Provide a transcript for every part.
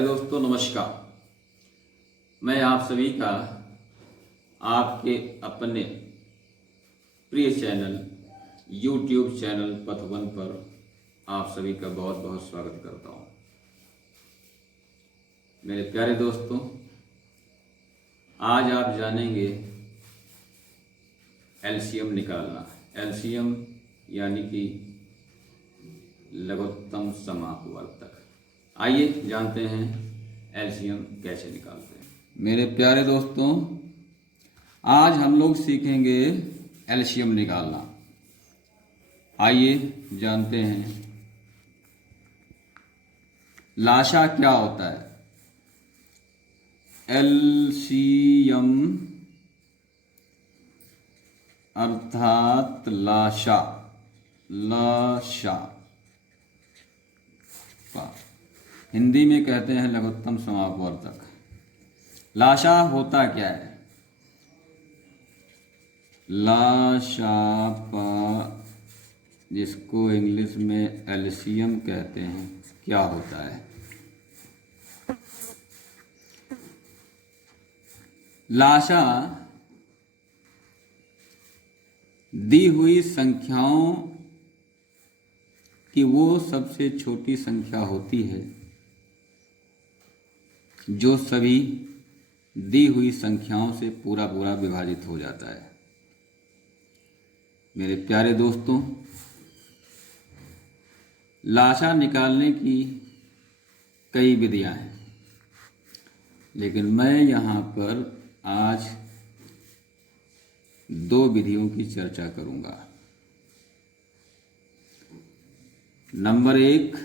प्यारे दोस्तों नमस्कार। मैं आप सभी का आपके अपने प्रिय चैनल YouTube चैनल पथ1 पर आप सभी का बहुत बहुत स्वागत करता हूँ। मेरे प्यारे दोस्तों, आज आप जानेंगे एलसीएम निकालना। एलसीएम यानी कि लघुत्तम समापवर्तक। आइए जानते हैं एलसीएम कैसे निकालते हैं। मेरे प्यारे दोस्तों, आज हम लोग सीखेंगे एलसीएम निकालना। आइए जानते हैं लाशा क्या होता है। एलसीएम अर्थात लाशा हिंदी में कहते हैं लघुत्तम समापवर्तक। लाशा होता क्या है? लाशापा, जिसको इंग्लिश में एलसीएम कहते हैं, क्या होता है? लाशा दी हुई संख्याओं की वो सबसे छोटी संख्या होती है जो सभी दी हुई संख्याओं से पूरा पूरा विभाजित हो जाता है। मेरे प्यारे दोस्तों, लाशा निकालने की कई विधियां हैं, लेकिन मैं यहाँ पर आज दो विधियों की चर्चा करूंगा। नंबर 1,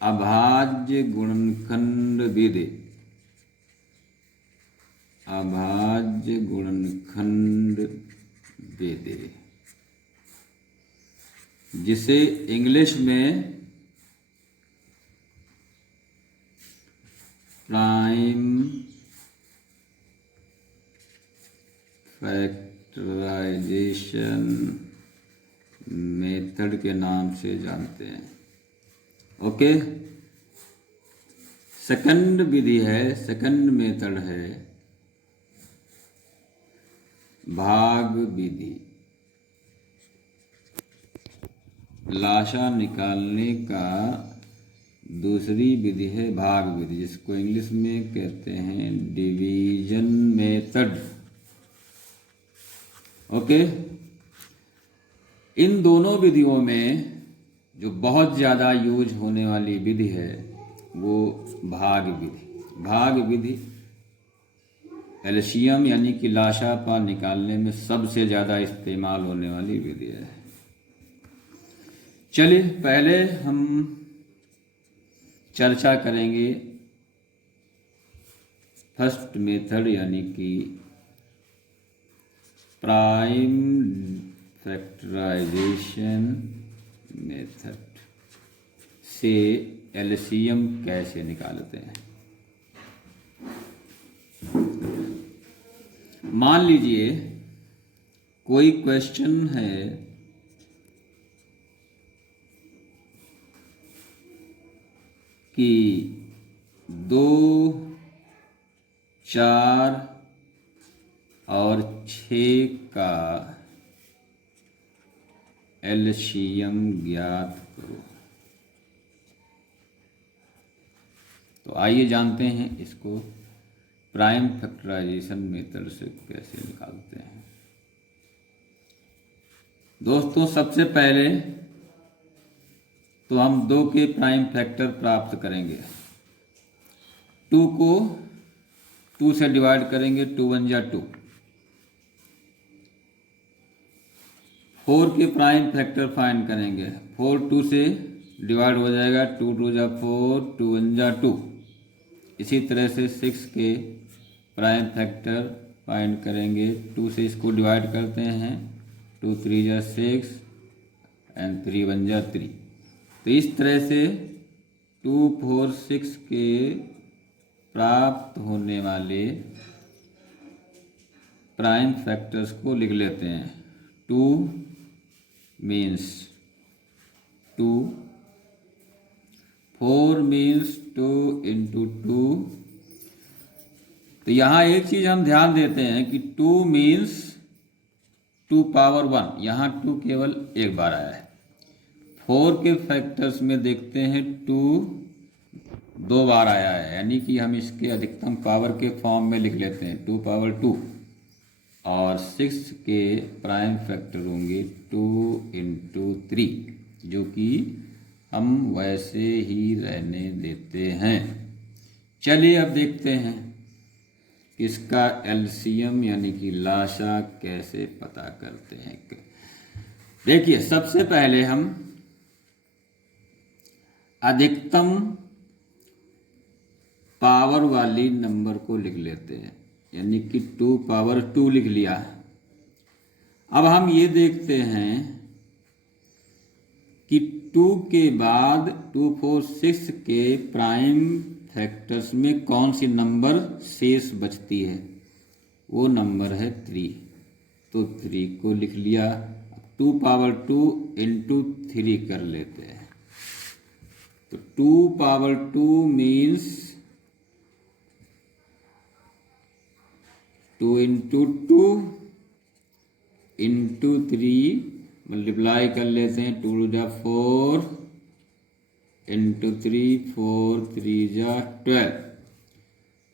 अभाज्य गुणनखंड विधि। अभाज्य गुणनखंड विधि, जिसे इंग्लिश में प्राइम फैक्टराइजेशन मेथड के नाम से जानते हैं। ओके, सेकंड विधि है, सेकंड मेथड है भाग विधि। लाशा निकालने का दूसरी विधि है भाग विधि, जिसको इंग्लिश में कहते हैं डिवीजन मेथड। ओके, इन दोनों विधियों में जो बहुत ज़्यादा यूज होने वाली विधि है वो भाग विधि। भाग विधि एलसीएम यानी कि लाशापा निकालने में सबसे ज़्यादा इस्तेमाल होने वाली विधि है। चलिए पहले हम चर्चा करेंगे फर्स्ट मेथड यानी कि प्राइम फैक्टराइजेशन मेथड से एलसीएम कैसे निकालते हैं। मान लीजिए कोई क्वेश्चन है कि 2, 4 और 6 का एलसीएम ज्ञात करो। तो आइए जानते हैं इसको प्राइम फैक्टराइजेशन मेथड से कैसे निकालते हैं। दोस्तों, सबसे पहले तो हम 2 के प्राइम फैक्टर प्राप्त करेंगे। 2 को 2 से डिवाइड करेंगे, 2 1 जा 2। 4 के प्राइम फैक्टर फाइंड करेंगे, 4 2 से डिवाइड हो जाएगा, 2 2 जा 4, 2 1 जा 2। इसी तरह से 6 के प्राइम फैक्टर फाइंड करेंगे, 2 से इसको डिवाइड करते हैं, 2 3 जा 6 एंड 3 1 जा 3। तो इस तरह से 2 4 6 के प्राप्त होने वाले प्राइम फैक्टर्स को लिख लेते हैं। 2 मीन्स 2, 4 मीन्स 2 इंटू 2। तो यहाँ एक चीज़ हम ध्यान देते हैं कि 2 मीन्स 2 पावर 1, यहाँ 2 केवल एक बार आया है। 4 के फैक्टर्स में देखते हैं 2 दो बार आया है, यानी कि हम इसके अधिकतम पावर के फॉर्म में लिख लेते हैं 2 पावर 2। और 6 के प्राइम फैक्टर होंगे 2 इंटू 3, जो कि हम वैसे ही रहने देते हैं। चलिए अब देखते हैं इसका एलसीएम यानी कि लासा कैसे पता करते हैं। देखिए, सबसे पहले हम अधिकतम पावर वाली नंबर को लिख लेते हैं, यानी कि 2 पावर 2 लिख लिया। अब हम ये देखते हैं कि 2 के बाद 2, 4, 6 के प्राइम फैक्टर्स में कौन सी नंबर शेष बचती है, वो नंबर है 3। तो 3 को लिख लिया। 2 पावर 2 इंटू 3 कर लेते हैं। तो 2 power 2 means 2 into 2 into 3, multiply कर लेते हैं। 2 जा 4 इंटू 3, 4 3 जा 12।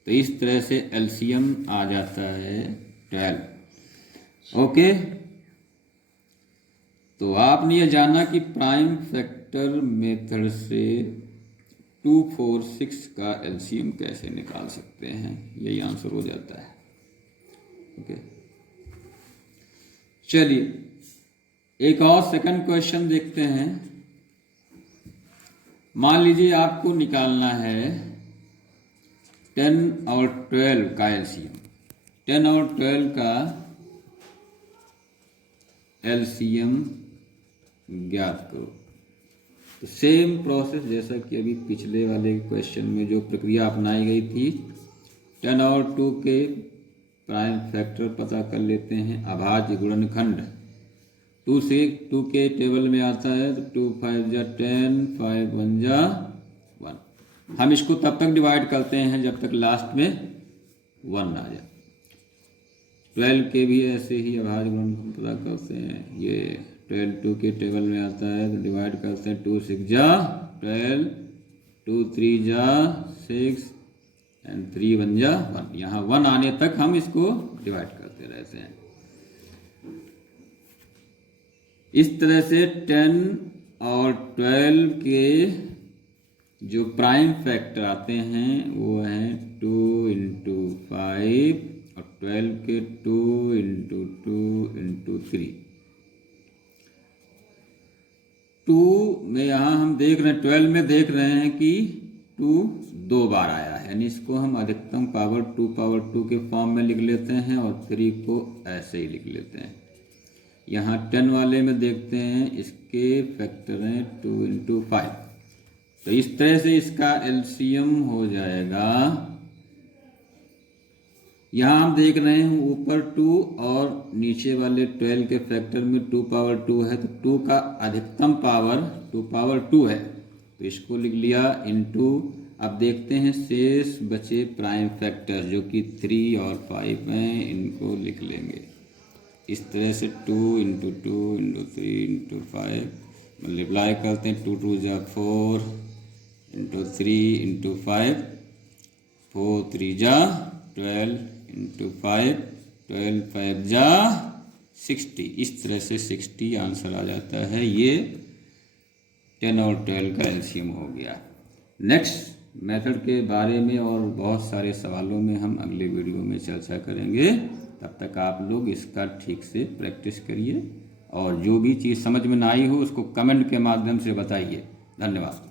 तो इस तरह से एलसीएम आ जाता है 12। ओके, तो आपने ये जाना कि प्राइम फैक्टर मेथड से 2, 4, 6 का एलसीएम कैसे निकाल सकते हैं, यही आंसर हो जाता है। ओके, चलिए एक और सेकंड क्वेश्चन देखते हैं। मान लीजिए आपको निकालना है 10 और 12 का एलसीएम। 10 और 12 का एलसीएम ज्ञात करो। तो सेम प्रोसेस जैसा कि अभी पिछले वाले क्वेश्चन में जो प्रक्रिया अपनाई गई थी, 10 और 2 के प्राइम फैक्टर पता कर लेते हैं। अभाज्य गुणनखंड 2 से 2 के टेबल में आता है, तो 2 5 जा 10, 5 1 जा 1। हम इसको तब तक डिवाइड करते हैं जब तक लास्ट में 1 आ जाए। 12 के भी ऐसे ही अभाज्य गुणनखंड पता करते हैं। ये 12 2 के टेबल में आता है, तो डिवाइड करते हैं। 2 6 जा 12, 2 3 जा 6 एंड 3 1 जा 1। यहाँ 1 आने तक हम इसको डिवाइड करते रहते हैं। इस तरह से 10 और 12 के जो प्राइम फैक्टर आते हैं वो हैं 2 इंटू 5 और 12 के 2 इंटू 2 इंटू 3। 2 में यहाँ हम देख रहे हैं, 12 में देख रहे हैं कि 2 दो बार आया है, यानी इसको हम अधिकतम पावर 2 पावर 2 के फॉर्म में लिख लेते हैं और 3 को ऐसे ही लिख लेते हैं। यहाँ 10 वाले में देखते हैं, इसके फैक्टर हैं 2 इंटू 5। तो इस तरह से इसका एलसीएम हो जाएगा। यहाँ हम देख रहे हैं ऊपर 2 और नीचे वाले 12 के फैक्टर में 2 पावर 2 है, तो 2 का अधिकतम पावर 2 पावर 2 है, तो इसको लिख लिया इंटू। अब देखते हैं शेष बचे प्राइम फैक्टर जो कि 3 और 5 हैं, इनको लिख लेंगे इस तरह से। 2 इंटू 2 इंटू 3 इंटू 5 मल्टीप्लाई करते हैं। 2 2 जा 4 इंटू 3 इंटू 5, 4 3 जा 12 इंटू 5, 12 5 जा 60। इस तरह से 60 आंसर आ जाता है। ये 10 और 12 का एलसीएम हो गया। नेक्स्ट मेथड के बारे में और बहुत सारे सवालों में हम अगले वीडियो में चर्चा करेंगे। तब तक आप लोग इसका ठीक से प्रैक्टिस करिए और जो भी चीज़ समझ में ना आई हो उसको कमेंट के माध्यम से बताइए। धन्यवाद।